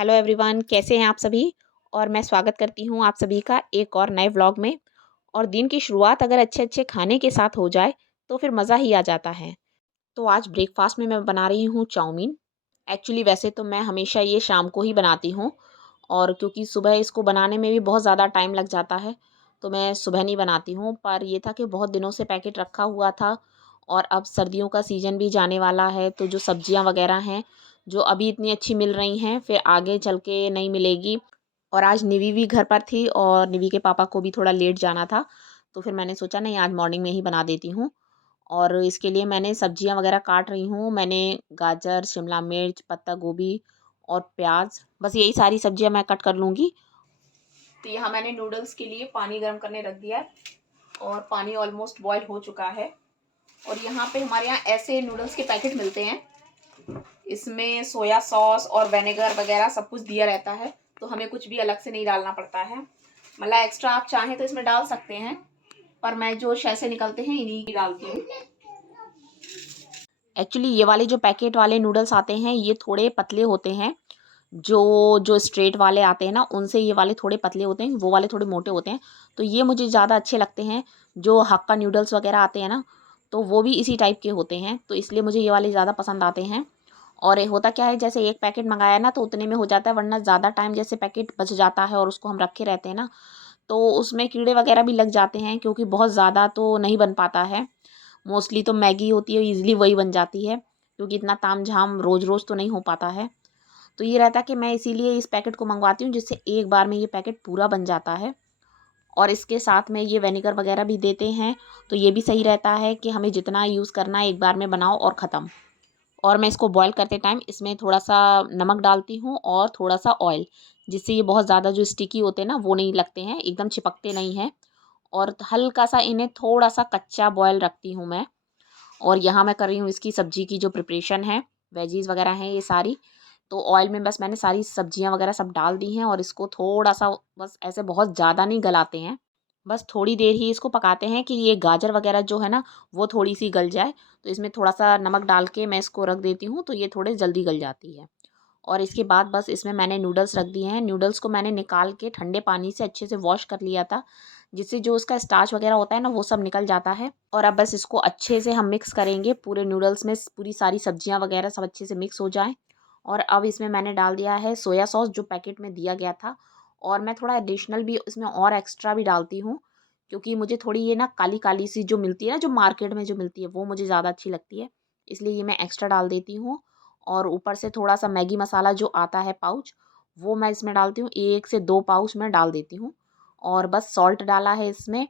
Hello everyone, कैसे हैं आप सभी। और मैं स्वागत करती हूं आप सभी का एक और नए व्लॉग में। और दिन की शुरुआत अगर अच्छे अच्छे खाने के साथ हो जाए तो फिर मज़ा ही आ जाता है। तो आज ब्रेकफास्ट में मैं बना रही हूं चाउमीन। एक्चुअली वैसे तो मैं हमेशा ये शाम को ही बनाती हूं, और क्योंकि सुबह इसको बनाने में भी बहुत ज़्यादा टाइम लग जाता है तो मैं सुबह नहीं बनाती हूं। पर ये था कि बहुत दिनों से पैकेट रखा हुआ था, और अब सर्दियों का सीज़न भी जाने वाला है, तो जो सब्जियां वगैरह हैं जो अभी इतनी अच्छी मिल रही हैं फिर आगे चल के नहीं मिलेगी। और आज निवी भी घर पर थी और निवी के पापा को भी थोड़ा लेट जाना था, तो फिर मैंने सोचा नहीं, आज मॉर्निंग में ही बना देती हूँ। और इसके लिए मैंने सब्जियां वगैरह काट रही हूँ। मैंने गाजर, शिमला मिर्च, पत्ता गोभी और प्याज, बस यही सारी सब्जियां मैं कट कर लूँगी। तो यहाँ मैंने नूडल्स के लिए पानी गर्म करने रख दिया है, और पानी ऑलमोस्ट बॉयल हो चुका है। और यहाँ पे हमारे यहाँ ऐसे नूडल्स के पैकेट मिलते हैं, इसमें सोया सॉस और विनेगर वगैरह सब कुछ दिया रहता है, तो हमें कुछ भी अलग से नहीं डालना पड़ता है। मतलब एक्स्ट्रा आप चाहें तो इसमें डाल सकते हैं, पर मैं जो शय से निकलते हैं इन्हीं की डालती हूँ। एक्चुअली ये वाले जो पैकेट वाले नूडल्स आते हैं ये थोड़े पतले होते हैं। जो जो स्ट्रेट वाले आते हैं ना, उनसे ये वाले थोड़े पतले होते हैं, वो वाले थोड़े मोटे होते हैं। तो ये मुझे ज़्यादा अच्छे लगते हैं। जो हक्का नूडल्स वगैरह आते हैं ना, तो वो भी इसी टाइप के होते हैं, तो इसलिए मुझे ये वाले ज़्यादा पसंद आते हैं। और ये होता क्या है, जैसे एक पैकेट मंगाया ना तो उतने में हो जाता है, वरना ज़्यादा टाइम जैसे पैकेट बच जाता है और उसको हम रखे रहते हैं ना, तो उसमें कीड़े वगैरह भी लग जाते हैं, क्योंकि बहुत ज़्यादा तो नहीं बन पाता है। मोस्टली तो मैगी होती है, ईज़िली वही बन जाती है, क्योंकि इतना तामझाम रोज़ रोज़ तो नहीं हो पाता है। तो ये रहता है कि मैं इसीलिए इस पैकेट को मंगवाती हूँ, जिससे एक बार में ये पैकेट पूरा बन जाता है। और इसके साथ में ये विनेगर वगैरह भी देते हैं, तो ये भी सही रहता है कि हमें जितना यूज़ करना है एक बार में बनाओ और ख़त्म। और मैं इसको बॉईल करते टाइम इसमें थोड़ा-सा नमक डालती हूँ और थोड़ा-सा ऑयल, जिससे ये बहुत ज़्यादा जो स्टिकी होते हैं ना वो नहीं लगते हैं, एकदम चिपकते नहीं हैं। और हल्का-सा इन्हें थोड़ा-सा कच्चा बॉयल रखती हूँ मैं। और यहाँ मैं कर रही हूँ इसकी सब्ज़ी की जो प्रिपरेशन है, वेजीज़ वगैरह हैं ये सारी। तो ऑयल में बस मैंने सारी सब्जियाँ वगैरह सब डाल दी हैं, और इसको थोड़ा-सा, बस ऐसे बहुत ज़्यादा नहीं गलाते हैं। बस थोड़ी देर ही इसको पकाते हैं कि ये गाजर वगैरह जो है ना वो थोड़ी-सी गल जाए। तो इसमें थोड़ा-सा नमक डाल के मैं इसको रख देती हूँ, तो ये थोड़े जल्दी गल जाती है। और इसके बाद बस इसमें मैंने नूडल्स रख दिए हैं। नूडल्स को मैंने निकाल के ठंडे पानी से अच्छे से वॉश कर लिया था, जिससे जो उसका स्टार्च वगैरह होता है ना वो सब निकल जाता है। और अब बस इसको अच्छे से हम मिक्स करेंगे पूरे नूडल्स में, पूरी सारी सब्जियां वगैरह सब अच्छे से मिक्स हो जाएं। और अब इसमें मैंने डाल दिया है सोया सॉस जो पैकेट में दिया गया था। और मैं थोड़ा एडिशनल भी इसमें और एक्स्ट्रा भी डालती हूँ, क्योंकि मुझे थोड़ी ये ना काली काली सी जो मिलती है ना, जो मार्केट में जो मिलती है, वो मुझे ज़्यादा अच्छी लगती है, इसलिए ये मैं एक्स्ट्रा डाल देती हूँ। और ऊपर से थोड़ा-सा मैगी मसाला जो आता है पाउच, वो मैं इसमें डालती हूँ, 1 से 2 पाउच मैं डाल देती हूँ। और बस सॉल्ट डाला है इसमें,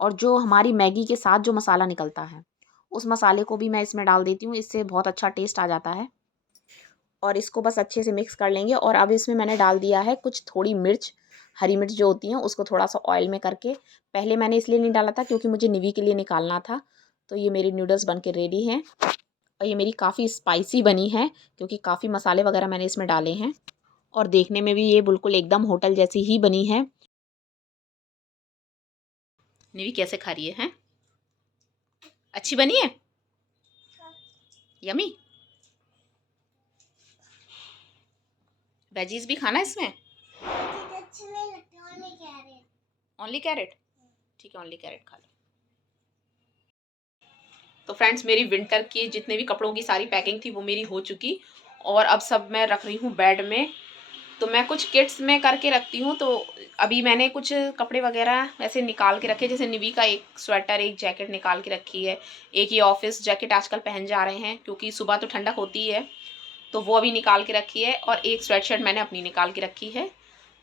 और जो हमारी मैगी के साथ जो मसाला निकलता है, उस मसाले को भी मैं इसमें डाल देती हूँ, इससे बहुत अच्छा टेस्ट आ जाता है। और इसको बस अच्छे से मिक्स कर लेंगे। और अब इसमें मैंने डाल दिया है कुछ थोड़ी मिर्च, हरी मिर्च जो होती हैं, उसको थोड़ा-सा ऑयल में करके, पहले मैंने इसलिए नहीं डाला था क्योंकि मुझे निवी के लिए निकालना था। तो ये मेरी नूडल्स बन के रेडी हैं, और ये मेरी काफ़ी स्पाइसी बनी है, क्योंकि काफ़ी मसाले वगैरह मैंने इसमें डाले हैं। और देखने में भी ये बिल्कुल एकदम होटल जैसी ही बनी है। निवी कैसे खा रही है, हैं? अच्छी बनी है? यमी? वेजीज भी खाना इसमें? Only carrot? ठीक है, ओनली कैरेट खा लो। तो फ्रेंड्स, मेरी विंटर की जितने भी कपड़ों की सारी पैकिंग थी वो मेरी हो चुकी, और अब सब मैं रख रही हूँ बेड में। तो मैं कुछ किट्स में करके रखती हूँ, तो अभी मैंने कुछ कपड़े वगैरह वैसे निकाल के रखे, जैसे निवी का एक स्वेटर, एक जैकेट निकाल के रखी है। एक ये ऑफिस जैकेट आजकल पहन जा रहे हैं, क्योंकि सुबह तो ठंडक होती है, तो वो अभी निकाल के रखी है। और एक स्वेटशर्ट मैंने अपनी निकाल के रखी है,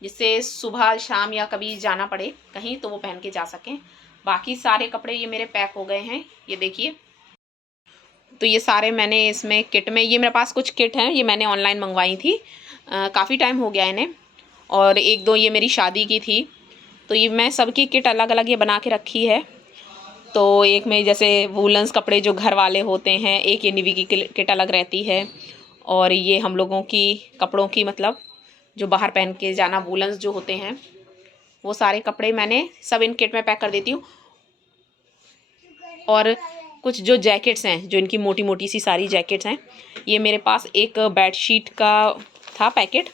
जिससे सुबह शाम या कभी जाना पड़े कहीं तो वो पहन के जा सकें। बाकी सारे कपड़े ये मेरे पैक हो गए हैं, ये देखिए। तो ये सारे मैंने इसमें किट में, ये मेरे पास कुछ किट हैं, ये मैंने ऑनलाइन मंगवाई थी, काफ़ी टाइम हो गया इन्हें। और एक दो ये मेरी शादी की थी, तो ये मैं सबकी किट अलग अलग ये बना के रखी है। तो एक में जैसे वूलन्स कपड़े जो घर वाले होते हैं, एक ये निवी की किट अलग रहती है, और ये हम लोगों की कपड़ों की, मतलब जो बाहर पहन के जाना वूलन्स जो होते हैं, वो सारे कपड़े मैंने सब इन किट में पैक कर देती हूँ। और कुछ जो जैकेट्स हैं, जो इनकी मोटी मोटी सी सारी जैकेट्स हैं, ये मेरे पास एक बेडशीट का था पैकेट,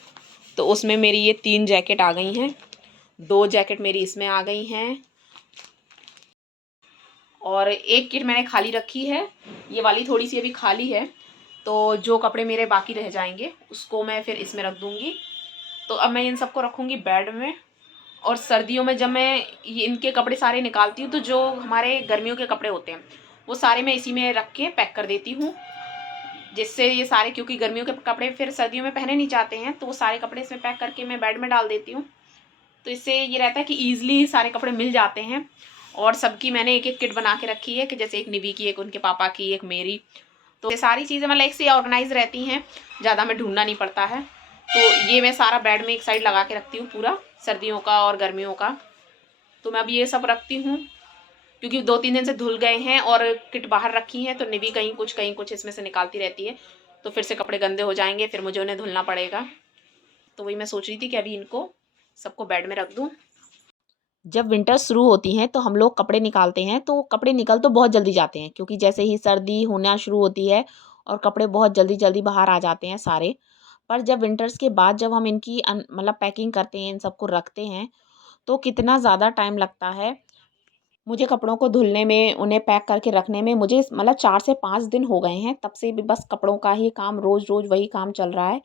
तो उसमें मेरी ये 3 जैकेट आ गई हैं, 2 जैकेट मेरी इसमें आ गई हैं और एक किट मैंने खाली रखी है, ये वाली थोड़ी सी अभी खाली है। तो जो कपड़े मेरे बाकी रह जाएंगे उसको मैं फिर इसमें रख दूँगी। तो अब मैं इन सबको रखूँगी बेड में। और सर्दियों में जब मैं ये इनके कपड़े सारे निकालती हूँ तो जो हमारे गर्मियों के कपड़े होते हैं वो सारे मैं इसी में रख के पैक कर देती हूँ, जिससे ये सारे, क्योंकि गर्मियों के कपड़े फिर सर्दियों में पहने नहीं जाते हैं, तो वो सारे कपड़े इसमें पैक करके मैं बेड में डाल देती हूँ। तो इससे ये रहता है कि ईज़िली सारे कपड़े मिल जाते हैं। और सबकी मैंने एक एक किट बना के रखी है कि जैसे एक निवी की, एक उनके पापा की, एक मेरी। तो ये सारी चीज़ें मतलब एक से ऑर्गेनाइज रहती हैं, ज़्यादा में ढूंढना नहीं पड़ता है। तो ये मैं सारा बेड में एक साइड लगा के रखती हूँ, पूरा सर्दियों का और गर्मियों का। तो मैं अब ये सब रखती हूँ क्योंकि 2-3 दिन से धुल गए हैं और किट बाहर रखी हैं, तो निवी कहीं कुछ इसमें से निकालती रहती है, तो फिर से कपड़े गंदे हो जाएंगे, फिर मुझे उन्हें धुलना पड़ेगा। तो वही मैं सोच रही थी कि अभी इनको सबको बेड में रख दूँ। जब विंटर शुरू होती हैं तो हम लोग कपड़े निकालते हैं, तो कपड़े निकल तो बहुत जल्दी जाते हैं क्योंकि जैसे ही सर्दी होना शुरू होती है और कपड़े बहुत जल्दी जल्दी बाहर आ जाते हैं सारे। पर जब विंटर्स के बाद जब हम इनकी मतलब पैकिंग करते हैं, इन सबको रखते हैं, तो कितना ज़्यादा टाइम लगता है मुझे कपड़ों को धुलने में, उन्हें पैक करके रखने में। मुझे मतलब 4 से 5 दिन हो गए हैं, तब से भी बस कपड़ों का ही काम, रोज़-रोज़ वही काम चल रहा है।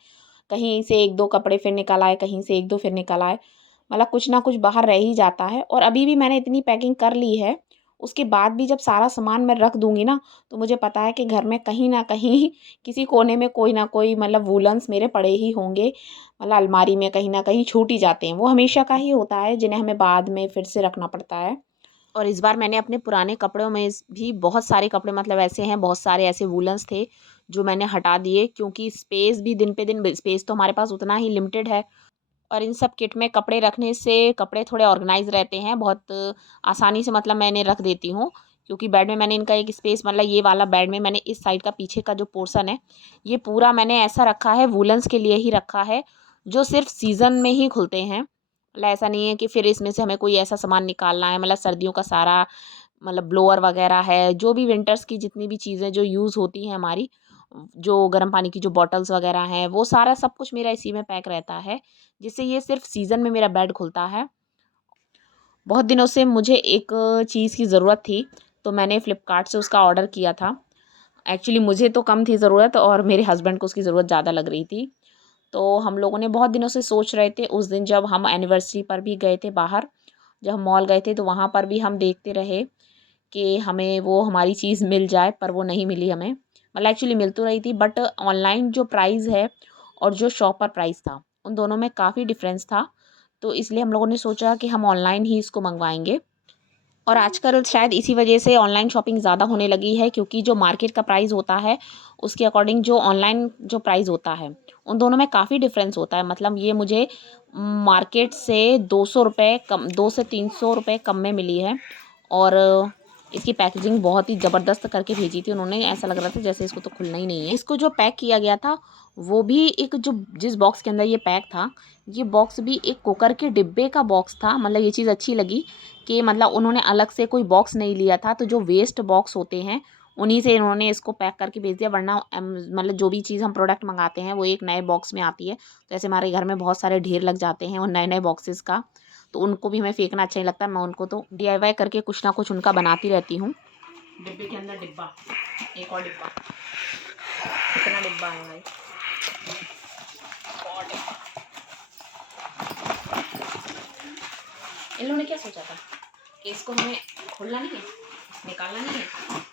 कहीं से 1-2 कपड़े फिर निकल आए, कहीं से 1-2 फिर निकल आए। मतलब कुछ ना कुछ बाहर रह ही जाता है। और अभी भी मैंने इतनी पैकिंग कर ली है, उसके बाद भी जब सारा सामान मैं रख दूँगी ना, तो मुझे पता है कि घर में कहीं न कहीं किसी कोने में कोई ना कोई मतलब वूलन्स मेरे पड़े ही होंगे। मतलब अलमारी में कहीं न कहीं छूट ही जाते हैं। वो हमेशा का ही होता है, जिन्हें हमें बाद में फिर से रखना पड़ता है। और इस बार मैंने अपने पुराने कपड़ों में भी बहुत सारे कपड़े, मतलब ऐसे हैं, बहुत सारे ऐसे वूलन्स थे जो मैंने हटा दिए क्योंकि स्पेस भी दिन पे दिन, स्पेस तो हमारे पास उतना ही लिमिटेड है। और इन सब किट में कपड़े रखने से कपड़े थोड़े ऑर्गेनाइज रहते हैं, बहुत आसानी से मतलब मैं इन्हें रख देती हूँ क्योंकि बेड में मैंने इनका एक स्पेस, मतलब ये वाला बेड में मैंने इस साइड का पीछे का जो पोर्शन है ये पूरा मैंने ऐसा रखा है, वूलन्स के लिए ही रखा है, जो सिर्फ सीज़न में ही खुलते हैं। मतलब ऐसा नहीं है कि फिर इसमें से हमें कोई ऐसा सामान निकालना है। मतलब सर्दियों का सारा, मतलब ब्लोअर वगैरह है, जो भी विंटर्स की जितनी भी चीज़ें जो यूज़ होती हैं हमारी, जो गर्म पानी की जो बॉटल्स वगैरह हैं, वो सारा सब कुछ मेरा इसी में पैक रहता है, जिससे ये सिर्फ सीज़न में मेरा बेड खुलता है। बहुत दिनों से मुझे एक चीज़ की ज़रूरत थी, तो मैंने फ़्लिपकार्ट से उसका ऑर्डर किया था। एक्चुअली मुझे तो कम थी ज़रूरत और मेरे हस्बैंड को उसकी ज़रूरत ज़्यादा लग रही थी। तो हम लोगों ने बहुत दिनों से सोच रहे थे, उस दिन जब हम एनिवर्सरी पर भी गए थे बाहर, जब हम मॉल गए थे तो वहाँ पर भी हम देखते रहे कि हमें वो हमारी चीज़ मिल जाए, पर वो नहीं मिली हमें। मतलब एक्चुअली मिल तो रही थी, बट ऑनलाइन जो प्राइस है और जो शॉप पर प्राइस था, उन दोनों में काफ़ी डिफ़रेंस था। तो इसलिए हम लोगों ने सोचा कि हम ऑनलाइन ही इसको मँगवाएँगे। और आजकल शायद इसी वजह से ऑनलाइन शॉपिंग ज़्यादा होने लगी है क्योंकि जो मार्केट का प्राइस होता है, उसके अकॉर्डिंग जो ऑनलाइन जो प्राइस होता है, उन दोनों में काफ़ी डिफ़रेंस होता है। मतलब ये मुझे मार्केट से 200 रुपए कम, 2 से 300 रुपए कम में मिली है। और इसकी पैकेजिंग बहुत ही ज़बरदस्त करके भेजी थी उन्होंने, ऐसा लग रहा था जैसे इसको तो खुलना ही नहीं है। इसको जो पैक किया गया था, वो भी एक, जो जिस बॉक्स के अंदर ये पैक था, ये बॉक्स भी एक कुकर के डिब्बे का बॉक्स था। मतलब ये चीज़ अच्छी लगी कि मतलब उन्होंने अलग से कोई बॉक्स नहीं लिया था, तो जो वेस्ट बॉक्स होते हैं उन्हीं से इन्होंने इसको पैक करके भेज दिया। वरना मतलब जो भी चीज़ हम प्रोडक्ट मंगाते हैं वो एक नए बॉक्स में आती है, तो ऐसे हमारे घर में बहुत सारे ढेर लग जाते हैं उन नए नए बॉक्सेस का, तो उनको भी हमें फेंकना अच्छा नहीं लगता। मैं उनको तो DIY करके कुछ ना कुछ उनका बनाती रहती हूँ। डिब्बे के अंदर डिब्बा, एक और डिब्बा, कितना डिब्बा है भाई, और डिब्बा। इन लोगों ने क्या सोचा था कि इसको हमें खोलना नहीं है, निकालना नहीं है।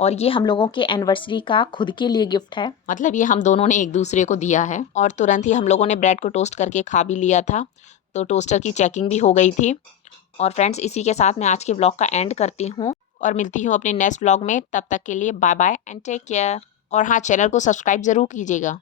और ये हम लोगों के एनिवर्सरी का खुद के लिए गिफ्ट है, मतलब ये हम दोनों ने एक दूसरे को दिया है। और तुरंत ही हम लोगों ने ब्रेड को टोस्ट करके खा भी लिया था, तो टोस्टर की चेकिंग भी हो गई थी। और फ्रेंड्स, इसी के साथ मैं आज के ब्लॉग का एंड करती हूँ और मिलती हूँ अपने नेक्स्ट ब्लॉग में। तब तक के लिए bye bye and take care. और हाँ, चैनल को सब्सक्राइब ज़रूर कीजिएगा।